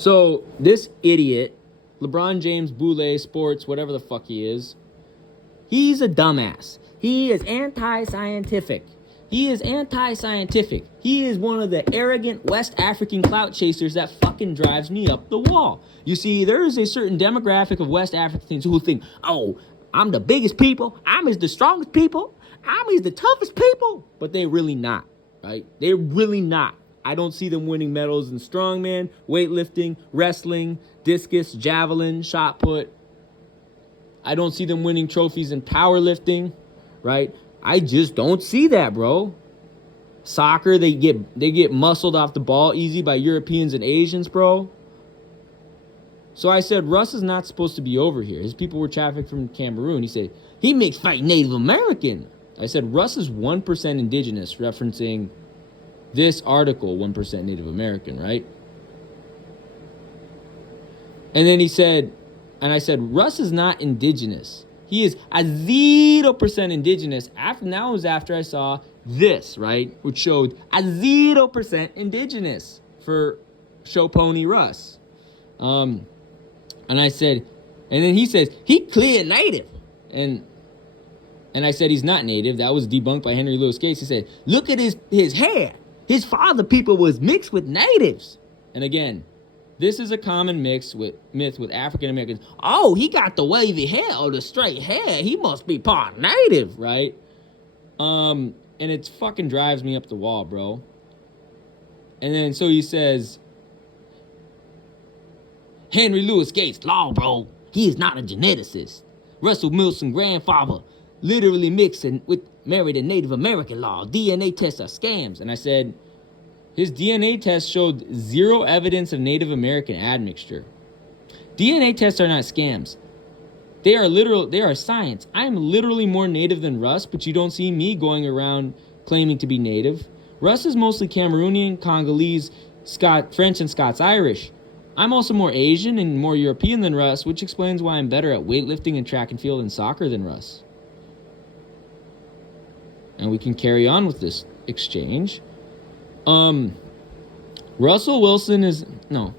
So this idiot, LeBron James, Boule Sports, whatever the fuck he is, he's a dumbass. He is anti-scientific. He is anti-scientific. He is one of the arrogant West African clout chasers that fucking drives me up the wall. You see, there is a certain demographic of West Africans who think, oh, I'm the biggest people. I'm the strongest people. I'm the toughest people. But they're really not, right? They're really not. I don't see them winning medals in strongman, weightlifting, wrestling, discus, javelin, shot put. I don't see them winning trophies in powerlifting, right? I just don't see that, bro. Soccer, they get muscled off the ball easy by Europeans and Asians, bro. So I said, Russ is not supposed to be over here. His people were trafficked from Cameroon. He said, he makes fight Native American. I said, Russ is 1% indigenous, referencing this article, 1% Native American, right? And then he said, and I said, Russ is not indigenous. He is a 0% indigenous. That was after I saw this, right? Which showed a 0% indigenous for Show Pony Russ. And I said, and then he says, he clear native. And I said, he's not native. That was debunked by Henry Louis Gates. He said, look at his hair. His father people was mixed with natives. And again, this is a common myth with African Americans. Oh, he got the wavy hair or the straight hair. He must be part native, right? And it fucking drives me up the wall, bro. And then so he says, Henry Louis Gates law, bro. He is not a geneticist. Russell Wilson grandfather literally mixed with married a Native American law. DNA tests are scams. And I said, his DNA test showed zero evidence of Native American admixture. DNA tests are not scams. They are science. I am literally more native than Russ, but you don't see me going around claiming to be native. Russ is mostly Cameroonian, Congolese, French, and Scots-Irish. I'm also more Asian and more European than Russ, which explains why I'm better at weightlifting and track and field and soccer than Russ. And we can carry on with this exchange. Russell Wilson is, no.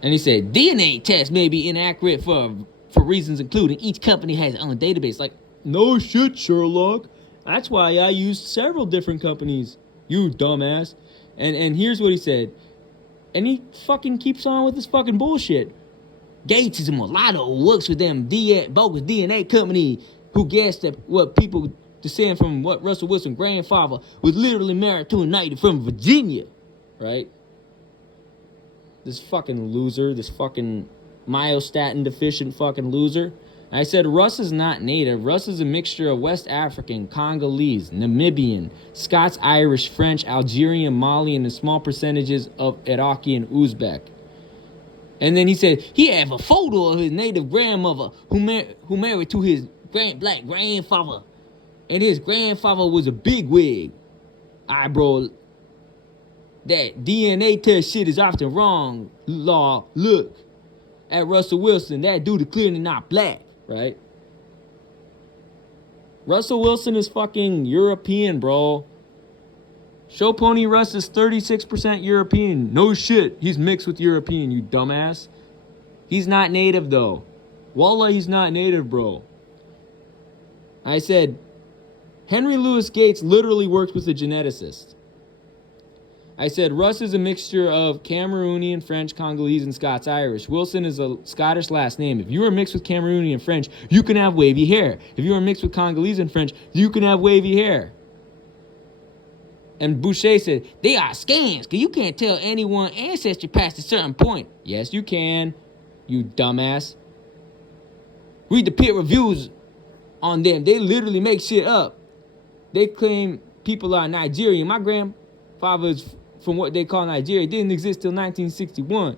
And he said, DNA tests may be inaccurate for reasons including each company has its own database. Like, no shit, Sherlock. That's why I used several different companies, you dumbass. And here's what he said. And he fucking keeps on with this fucking bullshit. Gates is a mulatto who works with them bogus DNA company who guessed that what people descend from what Russell Wilson grandfather was literally married to a native from Virginia, right? This fucking loser, this fucking myostatin deficient fucking loser. I said Russ is not native. Russ is a mixture of West African, Congolese, Namibian, Scots-Irish, French, Algerian, Malian, and small percentages of Iraqi and Uzbek. And then he said he have a photo of his native grandmother who married to his black grandfather. And his grandfather was a bigwig. Alright, bro. That DNA test shit is often wrong. Law, look at Russell Wilson. That dude is clearly not black, right? Russell Wilson is fucking European, bro. Show Pony Russ is 36% European. No shit. He's mixed with European, you dumbass. He's not native, though. Wallah, he's not native, bro. I said, Henry Louis Gates literally works with a geneticist. I said, Russ is a mixture of Cameroonian, French, Congolese, and Scots-Irish. Wilson is a Scottish last name. If you are mixed with Cameroonian and French, you can have wavy hair. If you are mixed with Congolese and French, you can have wavy hair. And Boucher said, they are scams, because you can't tell anyone ancestry past a certain point. Yes, you can, you dumbass. Read the peer reviews on them. They literally make shit up. They claim people are Nigerian. My grandfather is from what they call Nigeria. It didn't exist till 1961.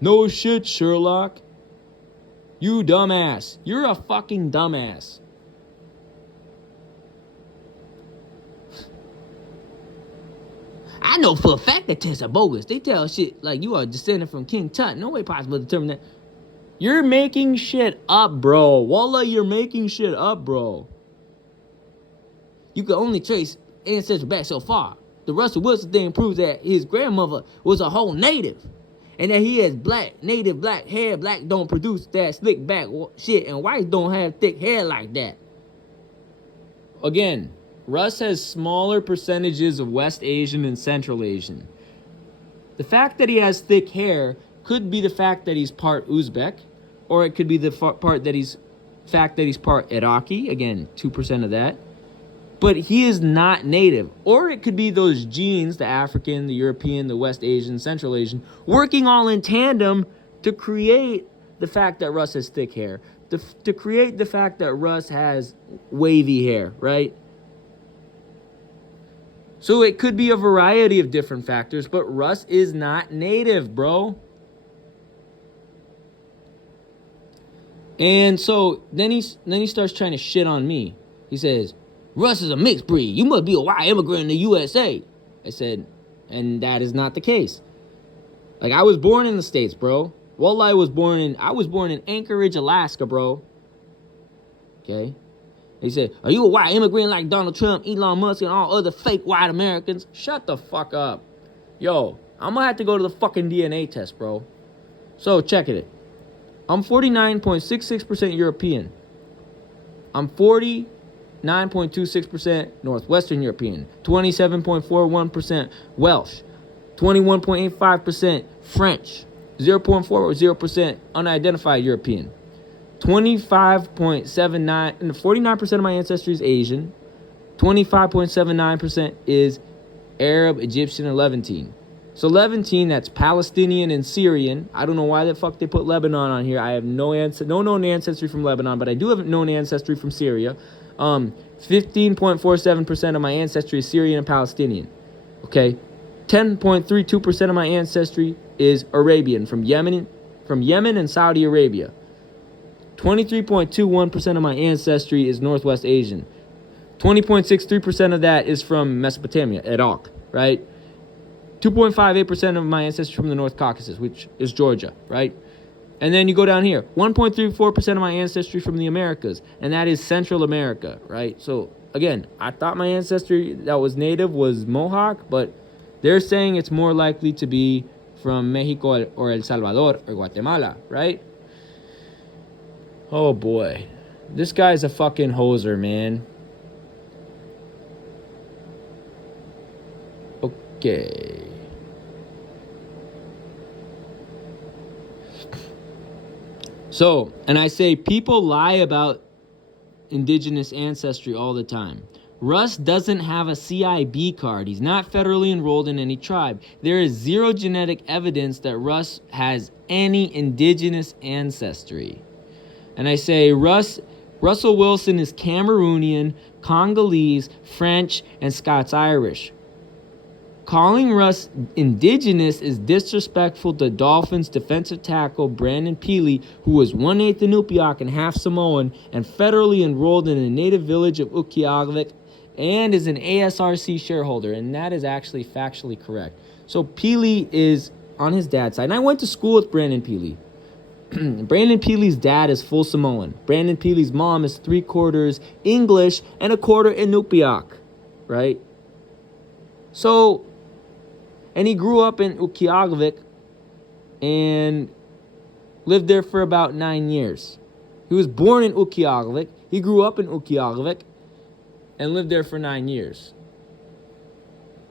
No shit, Sherlock. You dumbass. You're a fucking dumbass. I know for a fact that tests are bogus. They tell shit like you are descended from King Tut. No way possible to determine that. You're making shit up, bro. Wallah, you're making shit up, bro. You can only trace ancestry back so far. The Russell Wilson thing proves that his grandmother was a whole native. And that he has native black hair. Black don't produce that slick back shit. And whites don't have thick hair like that. Again, Russ has smaller percentages of West Asian and Central Asian. The fact that he has thick hair could be the fact that he's part Uzbek. Or it could be the fact that he's part Iraqi. Again, 2% of that. But he is not native. Or it could be those genes, the African, the European, the West Asian, Central Asian, working all in tandem to create the fact that Russ has thick hair. To create the fact that Russ has wavy hair, right? So it could be a variety of different factors, but Russ is not native, bro. And so then he starts trying to shit on me. He says, Russ is a mixed breed. You must be a white immigrant in the USA. I said, and that is not the case. Like, I was born in the States, bro. Wallah, I was born in Anchorage, Alaska, bro. Okay? He said, are you a white immigrant like Donald Trump, Elon Musk, and all other fake white Americans? Shut the fuck up. Yo, I'm gonna have to go to the fucking DNA test, bro. So, check it. I'm 49.66% European. I'm 9.26% Northwestern European, 27.41% Welsh, 21.85% French, 0.40% unidentified European, 25.79, and 49% of my ancestry is Asian, 25.79% is Arab, Egyptian, and Levantine. So Levantine, that's Palestinian and Syrian. I don't know why the fuck they put Lebanon on here. I have no known ancestry from Lebanon, but I do have known ancestry from Syria. 15.47% of my ancestry is Syrian and Palestinian. Okay, 10.32% of my ancestry is Arabian from Yemen and Saudi Arabia. 23.21% of my ancestry is Northwest Asian. 20.63% of that is from Mesopotamia, Iraq, right? 2.58% of my ancestry from the North Caucasus, which is Georgia, right? And then you go down here, 1.34% of my ancestry from the Americas, and that is Central America, right? So, again, I thought my ancestry that was native was Mohawk, but they're saying it's more likely to be from Mexico or El Salvador or Guatemala, right? Oh, boy. This guy's a fucking hoser, man. Okay. So, and I say people lie about indigenous ancestry all the time. Russ doesn't have a CIB card. He's not federally enrolled in any tribe. There is zero genetic evidence that Russ has any indigenous ancestry. And I say Russell Wilson is Cameroonian, Congolese, French, and Scots-Irish. Calling Russ indigenous is disrespectful to Dolphins defensive tackle Brandon Peely, who was 1/8 Inupiaq and half Samoan and federally enrolled in a native village of Utqiagvik and is an ASRC shareholder, and that is actually factually correct. So Peely is on his dad's side, and I went to school with Brandon Peely. Brandon Peely's dad is full Samoan. Brandon Peely's mom is 3/4 English and 1/4 Inupiaq, right? So, and he grew up in Utqiagvik and lived there for about 9 years. He was born in Utqiagvik. He grew up in Utqiagvik and lived there for 9 years.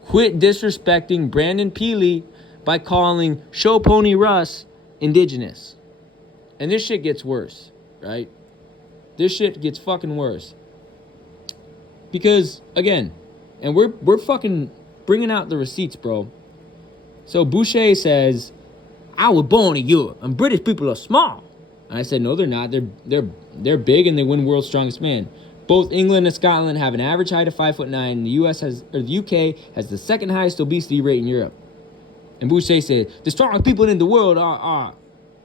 Quit disrespecting Brandon Peely by calling Show Pony Russ indigenous. And this shit gets worse, right? This shit gets fucking worse. Because, again, and we're fucking bringing out the receipts, bro. So Boucher says, I was born in Europe, and British people are small. And I said, no, they're not. They're big, and they win World's Strongest Man. Both England and Scotland have an average height of 5'9". The UK has the second highest obesity rate in Europe. And Boucher said, the strongest people in the world are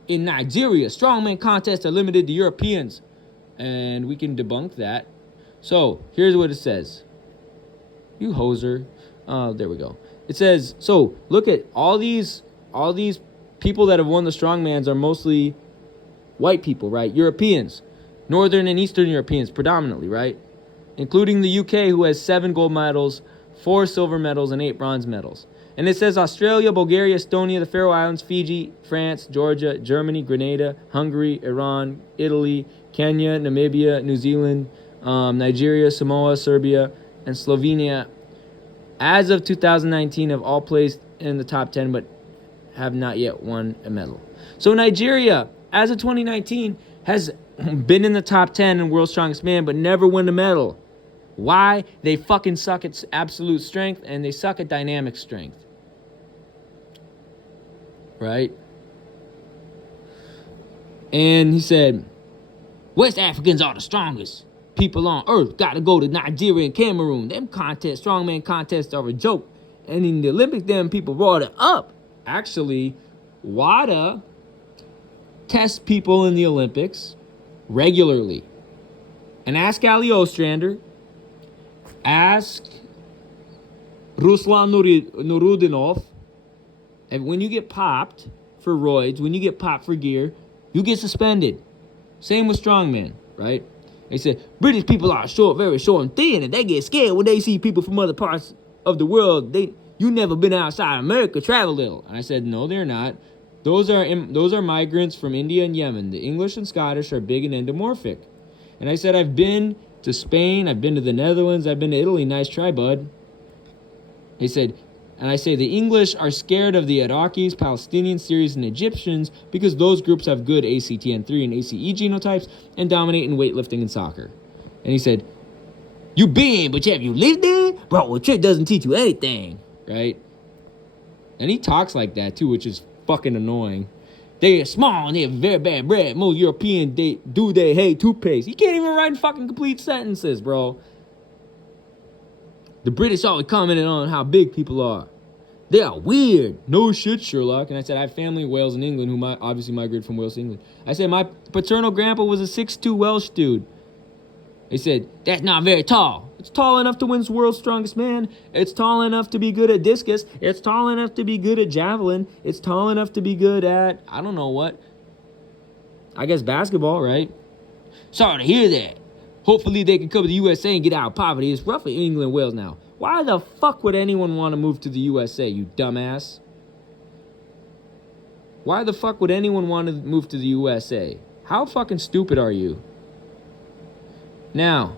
in Nigeria. Strongman contests are limited to Europeans. And we can debunk that. So here's what it says. You hoser. There we go. It says, so look at all these people that have won the strongmans are mostly white people, right? Europeans, Northern and Eastern Europeans predominantly, right? Including the UK, who has 7 gold medals, 4 silver medals, and 8 bronze medals. And it says Australia, Bulgaria, Estonia, the Faroe Islands, Fiji, France, Georgia, Germany, Grenada, Hungary, Iran, Italy, Kenya, Namibia, New Zealand, Nigeria, Samoa, Serbia, and Slovenia, as of 2019, have all placed in the top 10 but have not yet won a medal. So Nigeria, as of 2019, has been in the top 10 in World's Strongest Man but never won a medal. Why? They fucking suck at absolute strength and they suck at dynamic strength. Right? And he said, West Africans are the strongest people on earth. Gotta go to Nigeria and Cameroon. Them contests, strongman contests are a joke. And in the Olympics, them people brought it up. Actually, WADA tests people in the Olympics regularly. And ask Ali Ostrander, ask Ruslan Nurudinov, and when you get popped for roids, when you get popped for gear, you get suspended. Same with strongmen, right? They said, British people are short, very short and thin, and they get scared when they see people from other parts of the world. You never been outside America, travel little. And I said, no, they're not. Those are migrants from India and Yemen. The English and Scottish are big and endomorphic. And I said, I've been to Spain, I've been to the Netherlands, I've been to Italy. Nice try, bud. They said, and I say the English are scared of the Iraqis, Palestinians, Syrians, and Egyptians because those groups have good ACTN3 and ACE genotypes and dominate in weightlifting and soccer. And he said, you been, but have you lived there? Bro, a trip doesn't teach you anything, right? And he talks like that too, which is fucking annoying. They're small and they have very bad breath. Most European, they hate toothpaste. He can't even write fucking complete sentences, bro. The British always commented on how big people are. They are weird. No shit, Sherlock. And I said, I have family in Wales and England who obviously migrated from Wales to England. I said, my paternal grandpa was a 6'2" Welsh dude. They said, that's not very tall. It's tall enough to win World's Strongest Man. It's tall enough to be good at discus. It's tall enough to be good at javelin. It's tall enough to be good at, I don't know what. I guess basketball, right? Sorry to hear that. Hopefully they can come to the USA and get out of poverty. It's roughly England, Wales now. Why the fuck would anyone want to move to the USA, you dumbass? Why the fuck would anyone want to move to the USA? How fucking stupid are you? Now,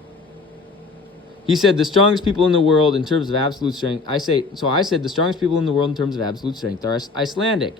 he said the strongest people in the world in terms of absolute strength. I said the strongest people in the world in terms of absolute strength are Icelandic.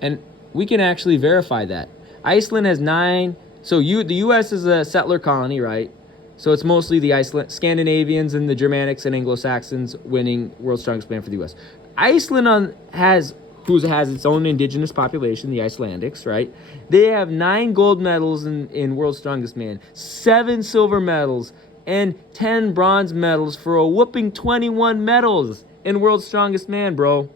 And we can actually verify that. Iceland has 9. So the U.S. is a settler colony, right? So it's mostly the Scandinavians and the Germanics and Anglo-Saxons winning World's Strongest Man for the U.S. Iceland has its own indigenous population, the Icelandics, right? They have 9 gold medals in World's Strongest Man, 7 silver medals, and 10 bronze medals for a whooping 21 medals in World's Strongest Man, bro.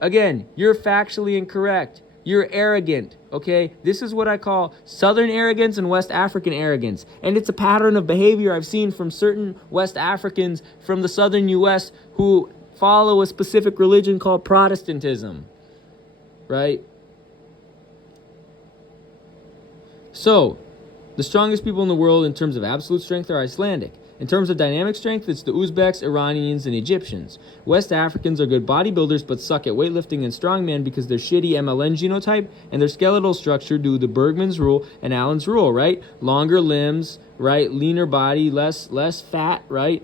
Again, you're factually incorrect. You're arrogant, okay? This is what I call Southern arrogance and West African arrogance. And it's a pattern of behavior I've seen from certain West Africans from the Southern U.S. who follow a specific religion called Protestantism, right? So, the strongest people in the world in terms of absolute strength are Icelandic. In terms of dynamic strength, it's the Uzbeks, Iranians, and Egyptians. West Africans are good bodybuilders but suck at weightlifting and strongman because they're shitty MLN genotype and their skeletal structure due to Bergman's rule and Allen's rule, right? Longer limbs, right? Leaner body, less fat, right?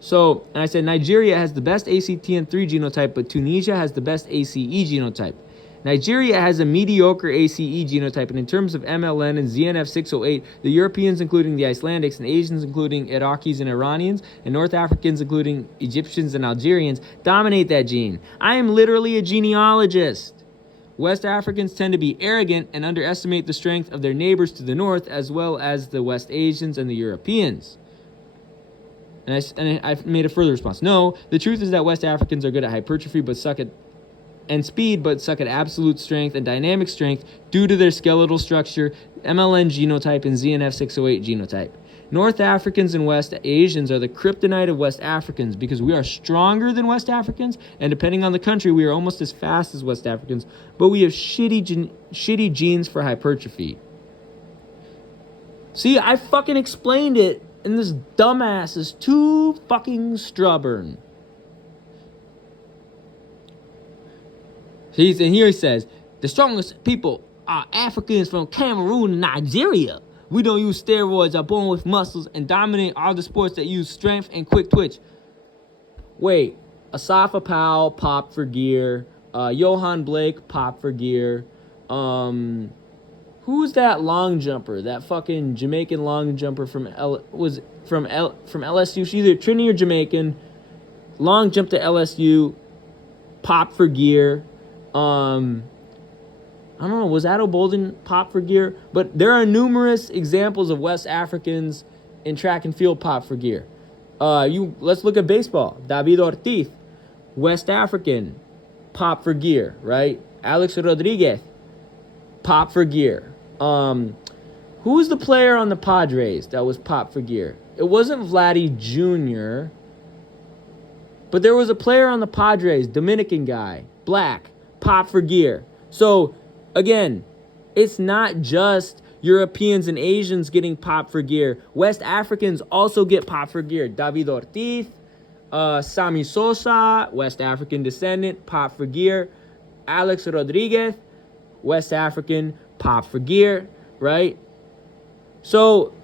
So, and I said Nigeria has the best ACTN3 genotype, but Tunisia has the best ACE genotype. Nigeria has a mediocre ACE genotype, and in terms of MLN and ZNF608, the Europeans, including the Icelandics, and Asians, including Iraqis and Iranians, and North Africans, including Egyptians and Algerians, dominate that gene. I am literally a genealogist. West Africans tend to be arrogant and underestimate the strength of their neighbors to the north, as well as the West Asians and the Europeans. And I made a further response. No, the truth is that West Africans are good at hypertrophy but suck at speed, but suck at absolute strength and dynamic strength due to their skeletal structure, MLN genotype, and ZNF608 genotype. North Africans and West Asians are the kryptonite of West Africans because we are stronger than West Africans, and depending on the country, we are almost as fast as West Africans, but we have shitty genes for hypertrophy. See, I fucking explained it And this dumbass is too fucking stubborn. And here he says, the strongest people are Africans from Cameroon and Nigeria. We don't use steroids, are born with muscles, and dominate all the sports that use strength and quick twitch. Wait, Asafa Powell popped for gear. Johan Blake popped for gear. Who's that long jumper? That fucking Jamaican long jumper from LSU? She's either Trinity or Jamaican. Long jump to LSU. Popped for gear. I don't know. Was Addo Bolden pop for gear? But there are numerous examples of West Africans in track and field pop for gear. Let's look at baseball. David Ortiz, West African, pop for gear, right? Alex Rodriguez, pop for gear. Who was the player on the Padres that was pop for gear? It wasn't Vladdy Jr., but there was a player on the Padres, Dominican guy, black, pop for gear. So, again, it's not just Europeans and Asians getting pop for gear. West Africans also get pop for gear. David Ortiz, Sammy Sosa, West African descendant, pop for gear. Alex Rodriguez, West African, pop for gear, right? So,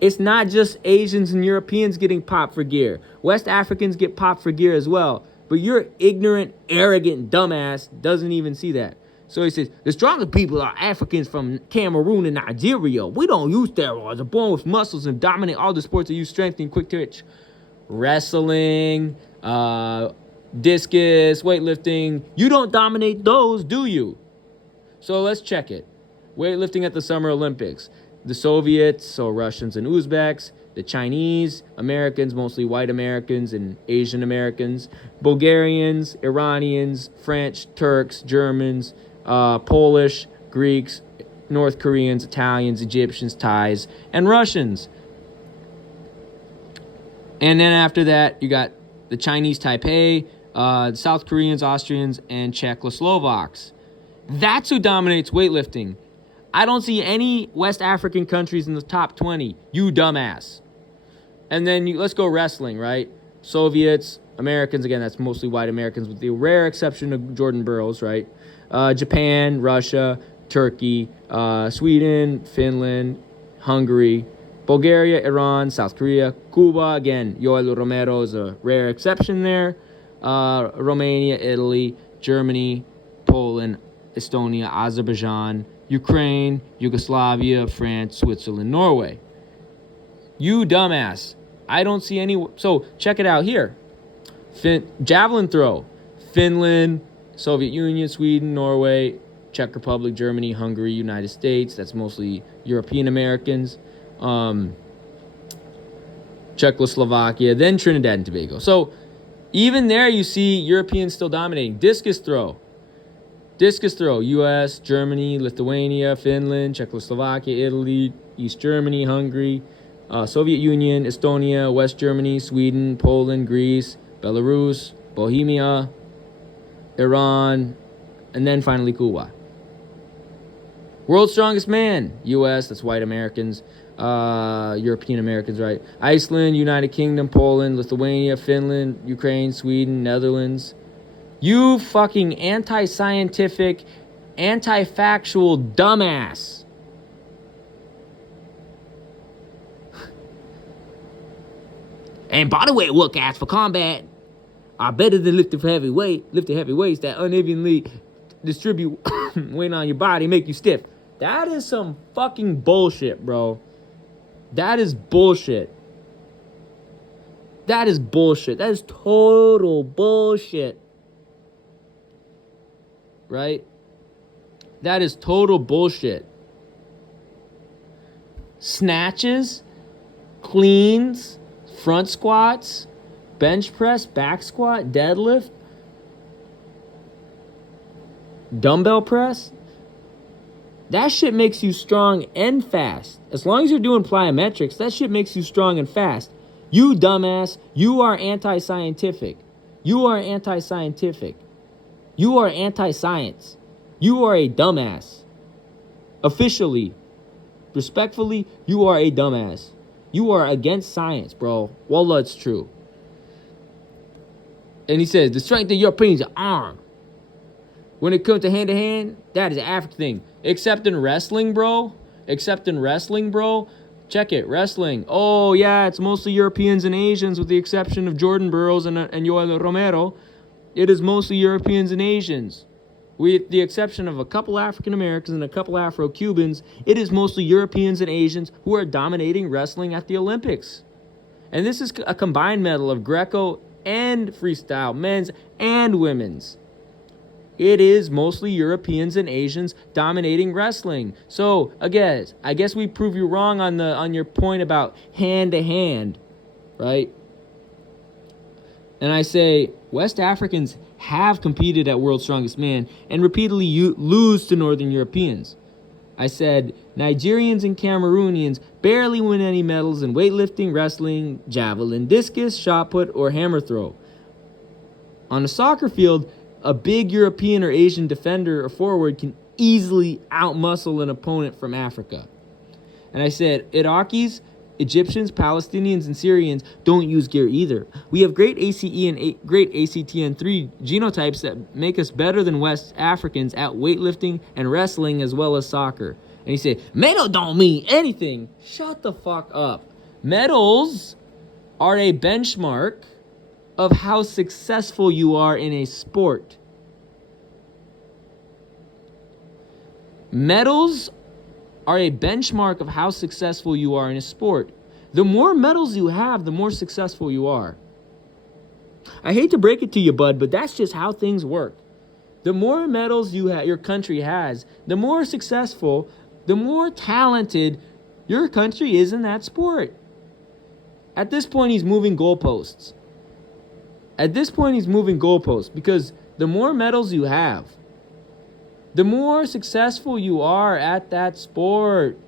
it's not just Asians and Europeans getting pop for gear. West Africans get pop for gear as well. But your ignorant, arrogant dumbass doesn't even see that. So he says, the strongest people are Africans from Cameroon and Nigeria. We don't use steroids. Are born with muscles and dominate all the sports that use strength and quick twitch. Wrestling, discus, weightlifting. You don't dominate those, do you? So let's check it. Weightlifting at the Summer Olympics. The Soviets, so Russians and Uzbeks. The Chinese, Americans, mostly white Americans and Asian Americans. Bulgarians, Iranians, French, Turks, Germans, Polish, Greeks, North Koreans, Italians, Egyptians, Thais, and Russians. And then after that, you got the Chinese Taipei, the South Koreans, Austrians, and Czechoslovaks. That's who dominates weightlifting. I don't see any West African countries in the top 20. You dumbass. And then let's go wrestling, right? Soviets, Americans, again, that's mostly white Americans with the rare exception of Jordan Burroughs, right? Japan, Russia, Turkey, Sweden, Finland, Hungary, Bulgaria, Iran, South Korea, Cuba, again, Yoel Romero is a rare exception there. Romania, Italy, Germany, Poland, Estonia, Azerbaijan, Ukraine, Yugoslavia, France, Switzerland, Norway. You dumbass. I don't see any. So check it out here. Javelin throw. Finland, Soviet Union, Sweden, Norway, Czech Republic, Germany, Hungary, United States. That's mostly European Americans. Czechoslovakia, then Trinidad and Tobago. So even there you see Europeans still dominating. Discus throw. U.S., Germany, Lithuania, Finland, Czechoslovakia, Italy, East Germany, Hungary, Soviet Union, Estonia, West Germany, Sweden, Poland, Greece, Belarus, Bohemia, Iran, and then finally Cuba. World's strongest man, U.S., that's white Americans, European Americans, right? Iceland, United Kingdom, Poland, Lithuania, Finland, Ukraine, Sweden, Netherlands. You fucking anti-scientific, anti-factual dumbass. And bodyweight workouts for combat are better than lifting heavy weights that unevenly distribute weight on your body, make you stiff. That is some fucking bullshit, bro. That is bullshit. That is bullshit. That is total bullshit. Right? That is total bullshit. Snatches, cleans, front squats, bench press, back squat, deadlift, dumbbell press. That shit makes you strong and fast. As long as you're doing plyometrics, that shit makes you strong and fast. You dumbass, you are anti-scientific. You are anti-scientific. You are anti-science. You are a dumbass. Officially, respectfully, you are a dumbass. You are against science, bro. Wallah, it's true. And he says, the strength of Europeans are armed. When it comes to hand-to-hand, that is an African thing. Except in wrestling, bro. Check it, wrestling. Oh, yeah, it's mostly Europeans and Asians with the exception of Jordan Burroughs and Yoel Romero. It is mostly Europeans and Asians. With the exception of a couple African Americans and a couple Afro-Cubans, it is mostly Europeans and Asians who are dominating wrestling at the Olympics. And this is a combined medal of Greco and freestyle, men's and women's. It is mostly Europeans and Asians dominating wrestling. So, again, I guess we prove you wrong on your point about hand-to-hand, right? And I say, West Africans have competed at World's Strongest Man and repeatedly lose to Northern Europeans. I said, Nigerians and Cameroonians barely win any medals in weightlifting, wrestling, javelin, discus, shot put, or hammer throw. On a soccer field, a big European or Asian defender or forward can easily outmuscle an opponent from Africa. And I said, Iraqis, Egyptians, Palestinians, and Syrians don't use gear either. We have great ACE and great ACTN3 genotypes that make us better than West Africans at weightlifting and wrestling as well as soccer. And he said, medal don't mean anything. Shut the fuck up. Medals are a benchmark of how successful you are in a sport. Medals are a benchmark of how successful you are in a sport. The more medals you have, the more successful you are. I hate to break it to you, bud, but that's just how things work. The more medals your country has, the more successful, the more talented your country is in that sport. At this point, he's moving goalposts. Because the more medals you have, the more successful you are at that sport.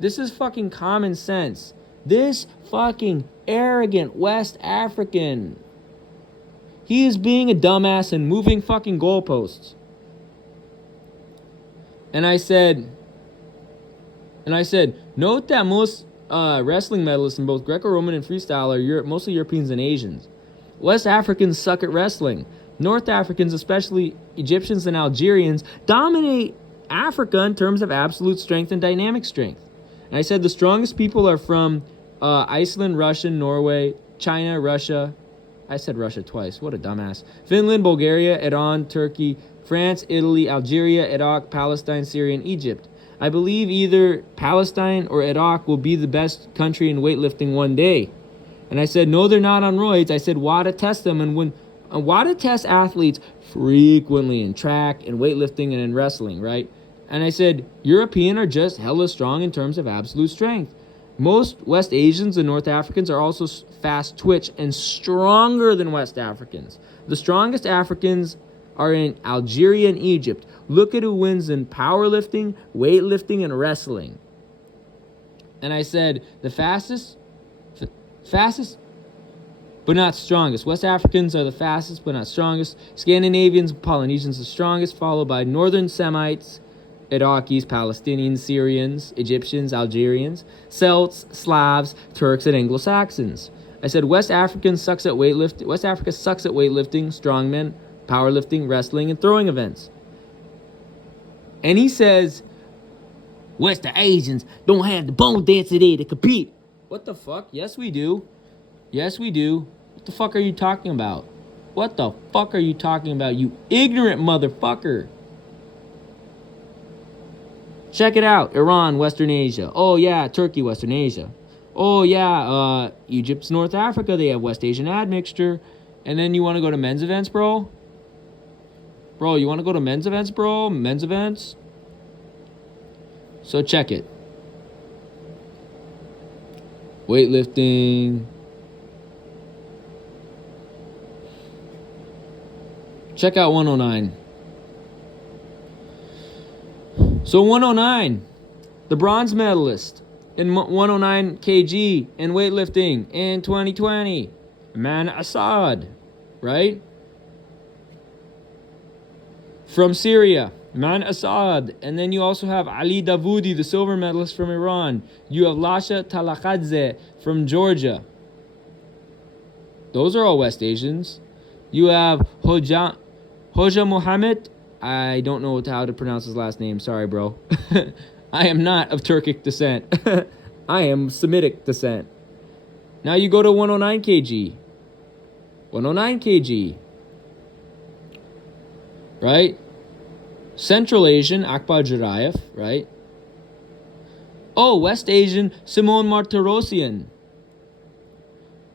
This is fucking common sense. This fucking arrogant West African, he is being a dumbass and moving fucking goalposts. And I said, note that most wrestling medalists in both Greco-Roman and freestyle are mostly Europeans and Asians. West Africans suck at wrestling. North Africans, especially Egyptians and Algerians, dominate Africa in terms of absolute strength and dynamic strength. And I said the strongest people are from Iceland, Russia, Norway, China, Russia. I said Russia twice. What a dumbass. Finland, Bulgaria, Iran, Turkey, France, Italy, Algeria, Iraq, Palestine, Syria, and Egypt. I believe either Palestine or Iraq will be the best country in weightlifting one day. And I said, no, they're not on roids. I said, WADA test them. And when WADA tests athletes frequently in track and weightlifting and in wrestling, right? And I said, European are just hella strong in terms of absolute strength. Most West Asians and North Africans are also fast twitch and stronger than West Africans. The strongest Africans are in Algeria and Egypt. Look at who wins in powerlifting, weightlifting, and wrestling. And I said, the fastest, but not strongest. West Africans are the fastest, but not strongest. Scandinavians, Polynesians are the strongest, followed by Northern Semites, Iraqis, Palestinians, Syrians, Egyptians, Algerians, Celts, Slavs, Turks, and Anglo-Saxons. I said West Africa sucks at weightlifting, strongmen, powerlifting, wrestling, and throwing events. And he says, West Asians don't have the bone density to compete. What the fuck? Yes, we do. What the fuck are you talking about? You ignorant motherfucker? Check it out. Iran, Western Asia. Oh, yeah, Turkey, Western Asia. Oh, yeah, Egypt's North Africa. They have West Asian admixture. And then you want to go to men's events, bro? Men's events? So check it. Weightlifting. Check out 109. So 109, the bronze medalist in 109 kg in weightlifting in 2020, Man Assad, right? From Syria, Man Assad. And then you also have Ali Davoudi, the silver medalist from Iran. You have Lasha Talakhadze from Georgia. Those are all West Asians. You have Hoja Mohammed. I don't know how to pronounce his last name. Sorry, bro. I am not of Turkic descent. I am Semitic descent. Now you go to 109 kg. 109 kg. Right? Central Asian, Akbar Jurayev, right? Oh, West Asian, Simone Martirosyan.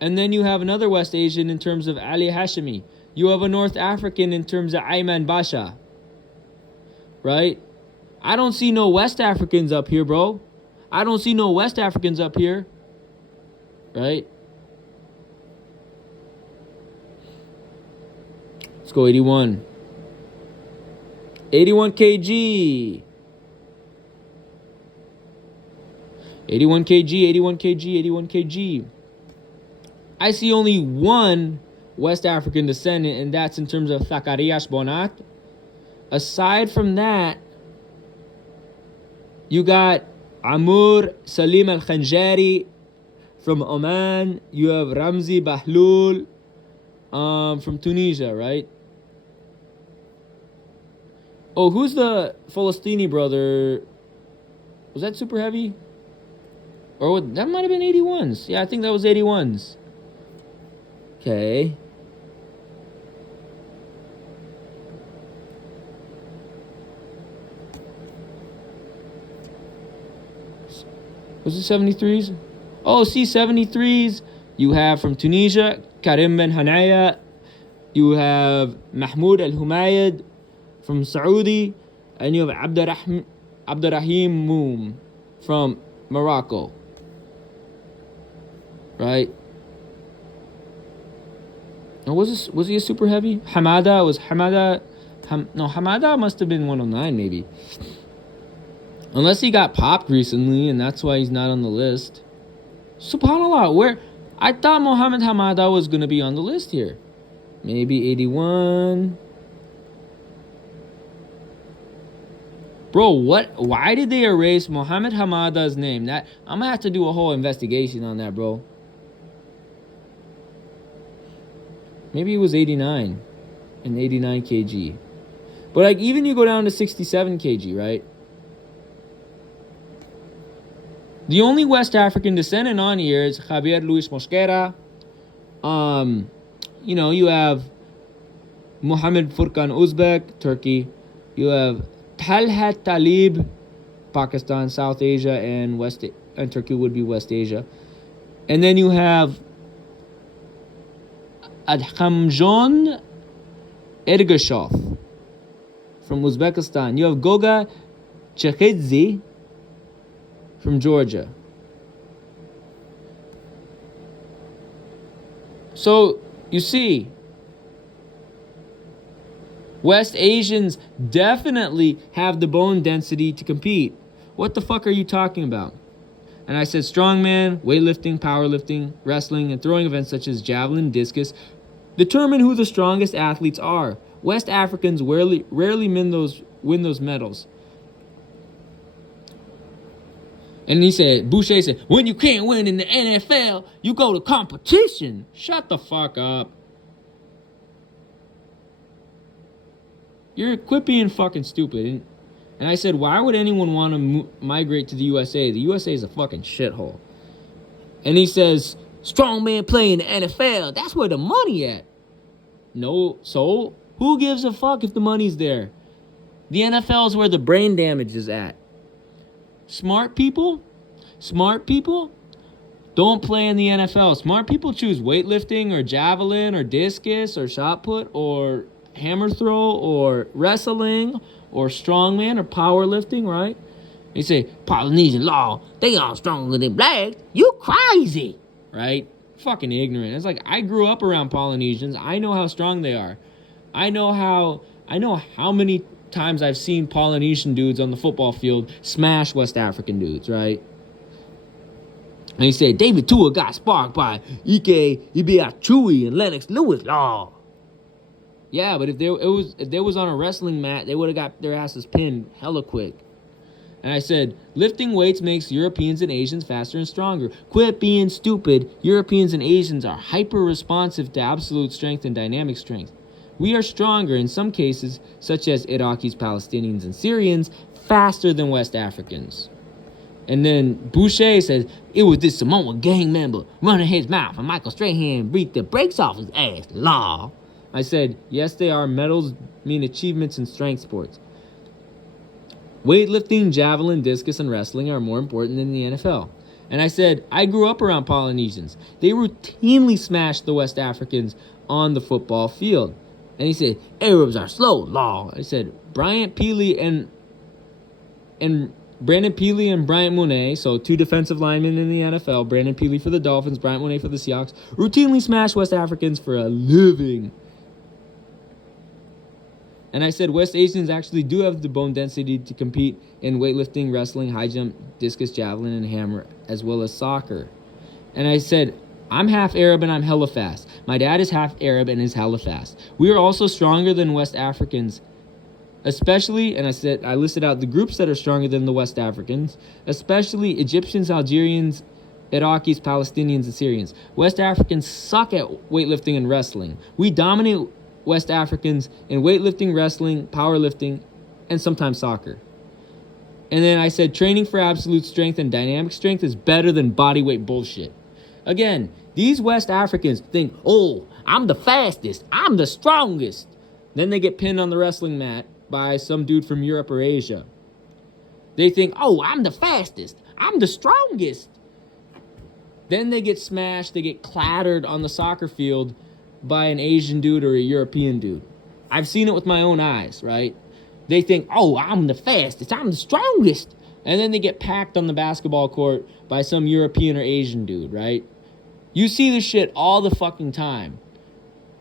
And then you have another West Asian in terms of Ali Hashemi. You have a North African in terms of Ayman Basha. Right? I don't see no West Africans up here, bro. I don't see no West Africans up here. Right? Let's go 81. 81 kg. 81 kg, 81 kg, 81 kg. I see only one West African descendant, and that's in terms of Thakariash Bonat. Aside from that, you got Amur Salim Al-Khanjari from Oman. You have Ramzi Bahlul from Tunisia, right? Oh, who's the Falastini brother? Was that super heavy? Or that might have been 81s. Yeah, I think that was 81s. Okay. Was it 73s? Oh, see, 73s. You have from Tunisia, Karim Ben Hanaya. You have Mahmoud Al Humayed from Saudi. And you have Abdurrahim Moom from Morocco. Right? Or was he a super heavy? Hamada must have been 109 maybe. Unless he got popped recently and that's why he's not on the list. SubhanAllah, I thought Mohammed Hamada was gonna be on the list here. Maybe 81. Bro, why did they erase Mohammed Hamada's name? I'm gonna have to do a whole investigation on that, bro. Maybe it was 89 and 89 kg. But like even you go down to 67 kg, right? The only West African descendant on here is Javier Luis Mosquera. You have Muhammad Furkan Uzbek, Turkey. You have Talhat Talib, Pakistan, South Asia, and Turkey would be West Asia. And then you have Adhamjon Ergashov from Uzbekistan. You have Goga Chekhidze from Georgia. So, you see, West Asians definitely have the bone density to compete. What the fuck are you talking about? And I said strongman, weightlifting, powerlifting, wrestling, and throwing events such as javelin, discus determine who the strongest athletes are. West Africans rarely win those medals. And Boucher said, when you can't win in the NFL, you go to competition. Shut the fuck up. You're quit being fucking stupid. And I said, why would anyone want to migrate to the USA? The USA is a fucking shithole. And he says, strongman play in the NFL. That's where the money at. No, so who gives a fuck if the money's there? The NFL is where the brain damage is at. Smart people don't play in the NFL. Smart people choose weightlifting or javelin or discus or shot put or hammer throw or wrestling or strongman or powerlifting, right? They say, Polynesian law, they all stronger than black. You crazy, right? Fucking ignorant. It's like, I grew up around Polynesians. I know how strong they are. I know how many times I've seen Polynesian dudes on the football field smash West African dudes, right? And he said, David Tua got sparked by Ike Ibiachui and Lennox Lewis. Law. Yeah, but if they was on a wrestling mat, they would have got their asses pinned hella quick. And I said, lifting weights makes Europeans and Asians faster and stronger. Quit being stupid. Europeans and Asians are hyper responsive to absolute strength and dynamic strength. We are stronger in some cases, such as Iraqis, Palestinians, and Syrians, faster than West Africans. And then Boucher says, it was this Samoa gang member running his mouth, and Michael Strahan beat the brakes off his ass. Law. I said, yes, they are. Medals mean achievements in strength sports. Weightlifting, javelin, discus, and wrestling are more important than the NFL. And I said, I grew up around Polynesians. They routinely smashed the West Africans on the football field. And he said, Arabs are slow, law. I said, Brandon Peely and Bryant Monet, so two defensive linemen in the NFL, Brandon Peely for the Dolphins, Bryant Monet for the Seahawks, routinely smash West Africans for a living. And I said West Asians actually do have the bone density to compete in weightlifting, wrestling, high jump, discus, javelin, and hammer, as well as soccer. And I said, I'm half Arab and I'm hella fast. My dad is half Arab and is hella fast. We are also stronger than West Africans, especially, and I listed out the groups that are stronger than the West Africans, especially Egyptians, Algerians, Iraqis, Palestinians, and Syrians. West Africans suck at weightlifting and wrestling. We dominate West Africans in weightlifting, wrestling, powerlifting, and sometimes soccer. And then I said training for absolute strength and dynamic strength is better than bodyweight bullshit. Again, these West Africans think, oh, I'm the fastest, I'm the strongest. Then they get pinned on the wrestling mat by some dude from Europe or Asia. They think, oh, I'm the fastest, I'm the strongest. Then they get smashed, they get clattered on the soccer field by an Asian dude or a European dude. I've seen it with my own eyes, right? They think, oh, I'm the fastest, I'm the strongest. And then they get packed on the basketball court by some European or Asian dude, right? You see this shit all the fucking time.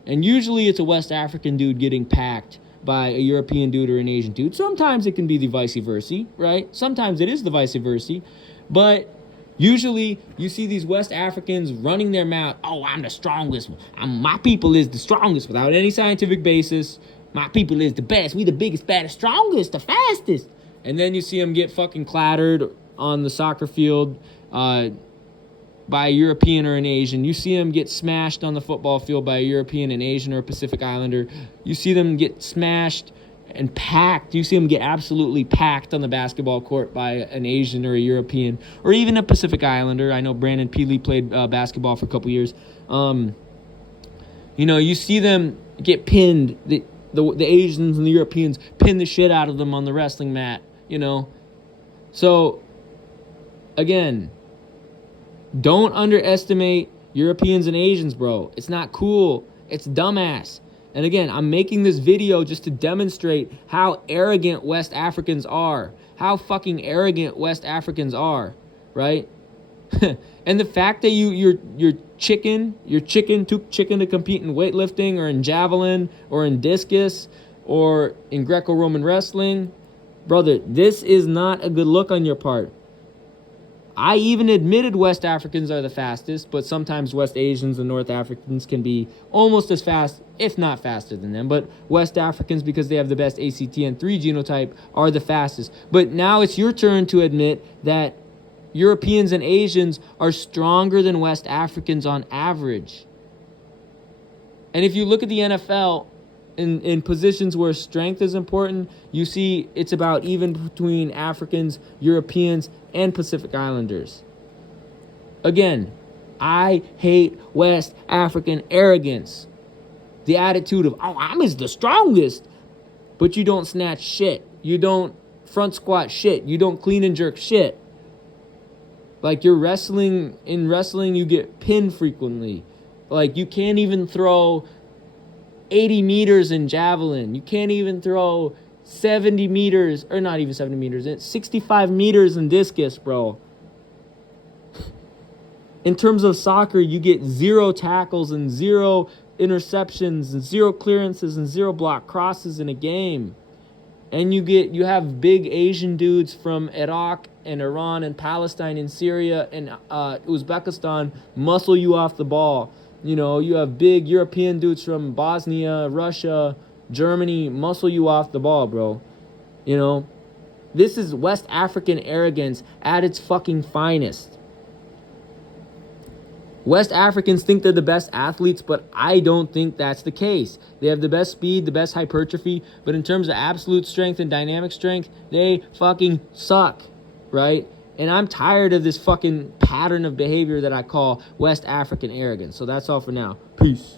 And usually it's a West African dude getting packed by a European dude or an Asian dude. Sometimes it can be the vice versa, right? Sometimes it is the vice versa. But usually, you see these West Africans running their mouth, oh, I'm the strongest. My people is the strongest without any scientific basis. My people is the best. We the biggest, baddest, strongest, the fastest. And then you see them get fucking clattered on the soccer field by a European or an Asian. You see them get smashed on the football field by a European, an Asian, or a Pacific Islander. You see them get smashed and packed. You see them get absolutely packed on the basketball court by an Asian or a European or even a Pacific Islander. I know Brandon Peely played basketball for a couple years. You see them get pinned. The Asians and the Europeans pin the shit out of them on the wrestling mat, So, again, don't underestimate Europeans and Asians, bro. It's not cool. It's dumbass. And again, I'm making this video just to demonstrate how arrogant West Africans are. How fucking arrogant West Africans are, right? And the fact that you're chicken to compete in weightlifting or in javelin or in discus or in Greco-Roman wrestling, brother, this is not a good look on your part. I even admitted West Africans are the fastest, but sometimes West Asians and North Africans can be almost as fast, if not faster than them. But West Africans, because they have the best ACTN3 genotype, are the fastest. But now it's your turn to admit that Europeans and Asians are stronger than West Africans on average. And if you look at the NFL, in positions where strength is important, you see it's about even between Africans, Europeans, and Pacific Islanders. Again, I hate West African arrogance. The attitude of, oh, I'm the strongest. But you don't snatch shit. You don't front squat shit. You don't clean and jerk shit. Like in wrestling, you get pinned frequently. Like you can't even throw 80 meters in javelin. You can't even throw 70 meters, or not even 70 meters, 65 meters in discus, bro. In terms of soccer, you get 0 tackles and 0 interceptions and 0 clearances and 0 block crosses in a game. And you have big Asian dudes from Iraq and Iran and Palestine and Syria and Uzbekistan muscle you off the ball. You know, you have big European dudes from Bosnia, Russia, Germany muscle you off the ball, bro. You know, this is West African arrogance at its fucking finest. West Africans think they're the best athletes, but I don't think that's the case. They have the best speed, the best hypertrophy, but in terms of absolute strength and dynamic strength, they fucking suck, right? And I'm tired of this fucking pattern of behavior that I call West African arrogance. So that's all for now. Peace.